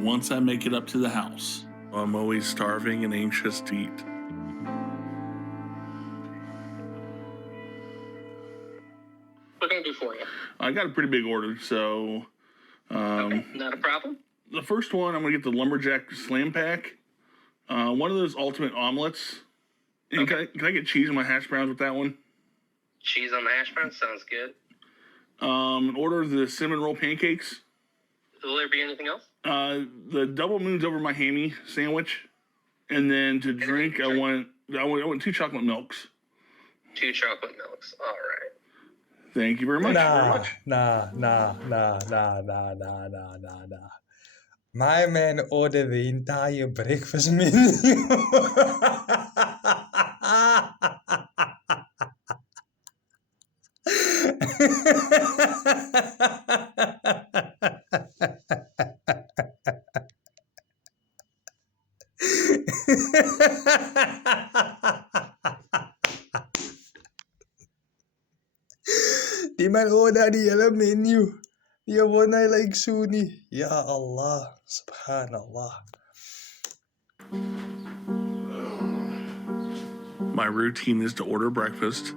once I make it up to the house, I'm always starving and anxious to eat. What can I do for you? I got a pretty big order, so Okay, not a problem. the first one, I'm gonna get the Lumberjack Slam Pack. One of those ultimate omelets. And Okay. can I get cheese on my hash browns with that one? Cheese on the hash browns sounds good. Order the cinnamon roll pancakes. Will there be anything else? The double moons over my hammy sandwich, and then to drink, I want 2 chocolate milks. 2 chocolate milks. All right. Thank you very much. Nah. My man ordered the entire breakfast menu. Die man order die hele menu. Die word hy like so nie. Ya Allah, subhanallah. My routine is to order breakfast,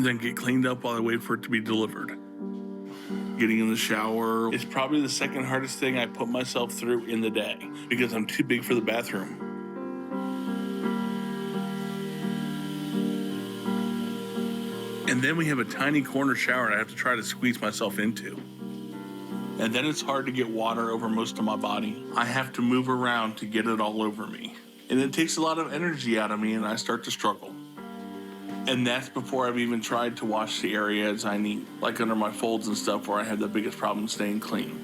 then get cleaned up while I wait for it to be delivered. Getting in the shower is probably the second hardest thing I put myself through in the day because I'm too big for the bathroom. And then we have a tiny corner shower I have to try to squeeze myself into. And then it's hard to get water over most of my body. I have to move around to get it all over me. And it takes a lot of energy out of me and I start to struggle. And that's before I've even tried to wash the areas I need, like under my folds and stuff where I have the biggest problem staying clean.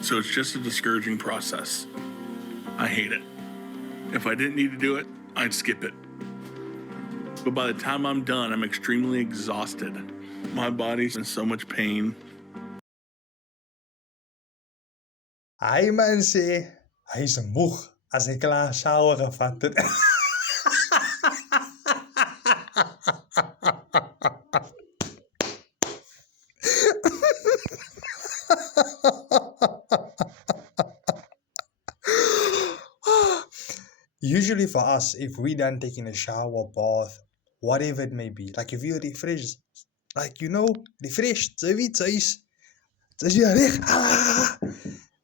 So it's just a discouraging process. I hate it. If I didn't need to do it, I'd skip it. But by the time I'm done, I'm extremely exhausted. My body's in so much pain. Hy man sê, hy's moeg as hy klaar shower gevat het. Usually for us, if we done taking a shower, bath, whatever it may be, like if you're refreshed, like refreshed, zoiets, is jy reg? Ah!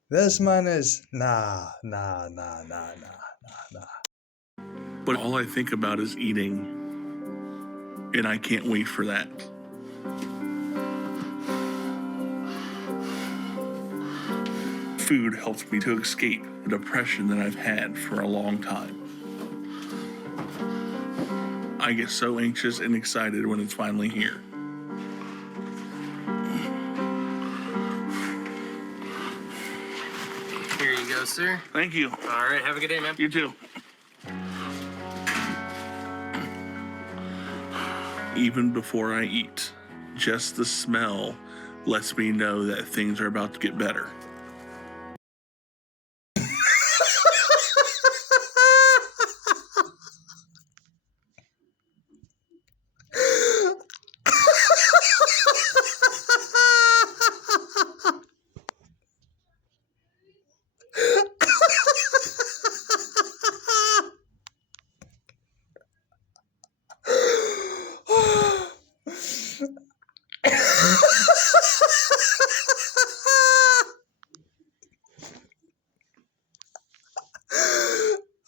This man is, nah. But all I think about is eating. And I can't wait for that. Food helps me to escape the depression that I've had for a long time. I get so anxious and excited when it's finally here. Here you go, sir. Thank you. All right, have a good day, man. You too. Even before I eat, just the smell lets me know that things are about to get better.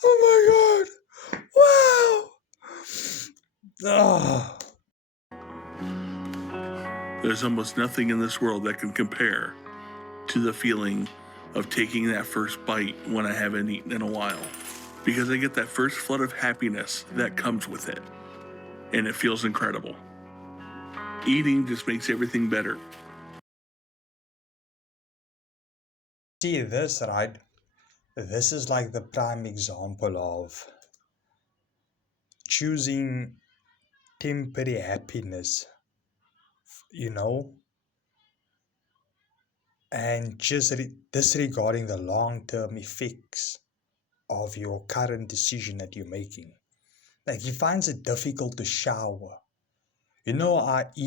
Oh my God. Wow. There's almost nothing in this world that can compare to the feeling of taking that first bite when I haven't eaten in a while. Because I get that first flood of happiness that comes with it. And it feels incredible. Eating just makes everything better. See this, right? This is like the prime example of choosing temporary happiness, and just disregarding the long-term effects of your current decision that you're making. Like, he finds it difficult to shower. He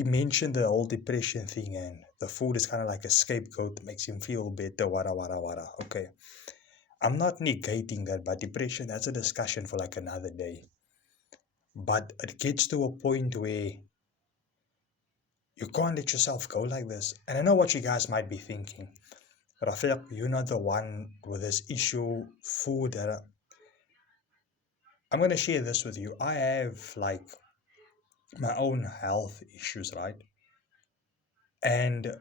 mentioned the whole depression thing, and The food is kind of like a scapegoat that makes him feel better, wada, wada, wada. Okay. I'm not negating that, but depression, that's a discussion for like another day. But it gets to a point where you can't let yourself go like this. And I know what you guys might be thinking. Rafiq, you're not the one with this issue, food. I'm going to share this with you. I have like my own health issues, right? And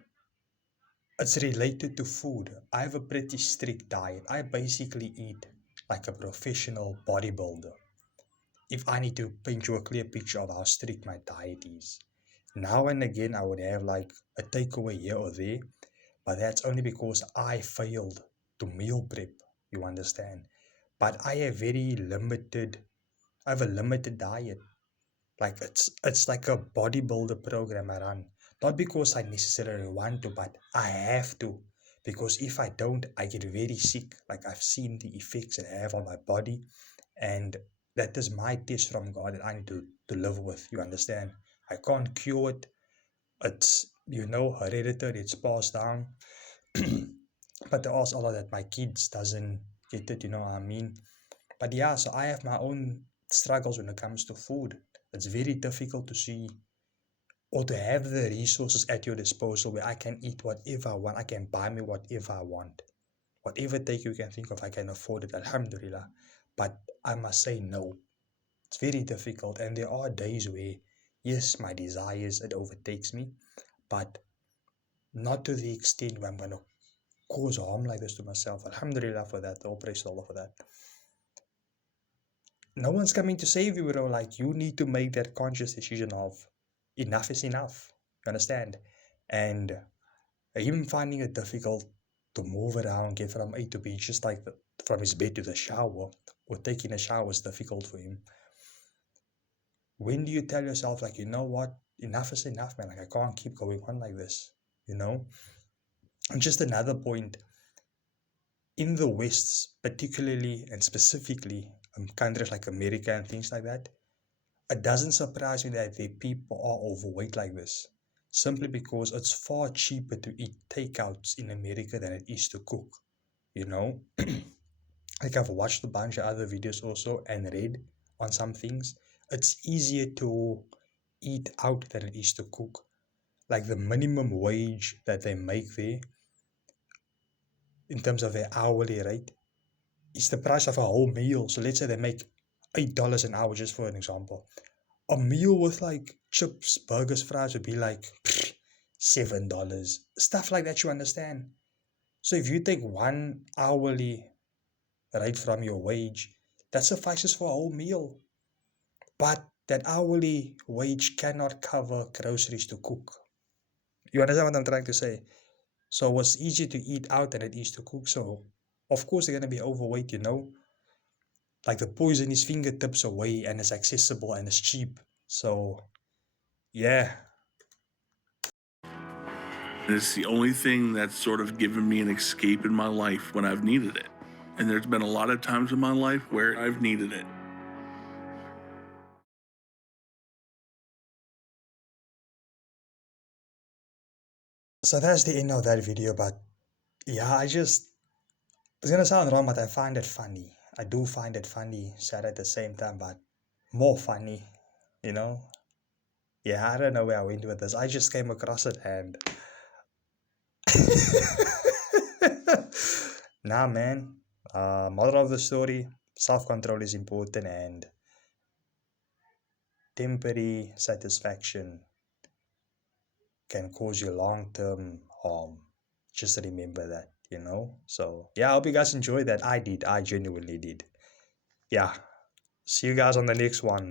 it's related to food. I have a pretty strict diet. I basically eat like a professional bodybuilder. If I need to paint you a clear picture of how strict my diet is. Now and again, I would have like a takeaway here or there, but that's only because I failed to meal prep, you understand? But I have I have a limited diet. Like it's like a bodybuilder program I run. Not because I necessarily want to, but I have to. Because if I don't, I get very sick. Like I've seen the effects it have on my body. And that is my test from God that I need to live with. You understand? I can't cure it. It's, hereditary. It's passed down. But to ask Allah that my kids doesn't get it, you know what I mean? But yeah, so I have my own struggles when it comes to food. It's very difficult to see or to have the resources at your disposal where I can eat whatever I want. I can buy me whatever I want. Whatever take you can think of, I can afford it, alhamdulillah. But I must say no. It's very difficult. And there are days where, yes, my desires, it overtakes me. But not to the extent where I'm going to cause harm like this to myself. Alhamdulillah for that. All praise to Allah for that. No one's coming to save you, bro. Like, you need to make that conscious decision of enough is enough. You understand? And him finding it difficult to move around, get from A to B, just like from his bed to the shower, or taking a shower is difficult for him. When do you tell yourself, like, you know what? Enough is enough, man. Like, I can't keep going on like this, you know? And just another point, in the West, particularly and specifically, countries like America and things like that, it doesn't surprise me that the people are overweight like this, simply because it's far cheaper to eat takeouts in America than it is to cook, you know? Like, I've watched a bunch of other videos also and read on some things. It's easier to eat out than it is to cook. Like, the minimum wage that they make there, in terms of their hourly rate, is the price of a whole meal. So let's say they make $8 an hour, just for an example. A meal with like chips, burgers, fries would be like $7. Stuff like that, you understand? So if you take one hourly rate from your wage, that suffices for a whole meal. But that hourly wage cannot cover groceries to cook. You understand what I'm trying to say? So it's easier to eat out than it is to cook. So of course they're going to be overweight, you know? Like, the poison is fingertips away and it's accessible and it's cheap. So, yeah. It's the only thing that's sort of given me an escape in my life when I've needed it. And there's been a lot of times in my life where I've needed it. So that's the end of that video, but yeah, it's gonna sound wrong, but I find it funny. I do find it funny, sad at the same time, but more funny, you know? Yeah, I don't know where I went with this. I just came across it and nah, man. Moral of the story, self-control is important, and temporary satisfaction can cause you long-term harm. Just remember that, you know? So yeah, I hope you guys enjoyed that. I genuinely did. Yeah. See you guys on the next one.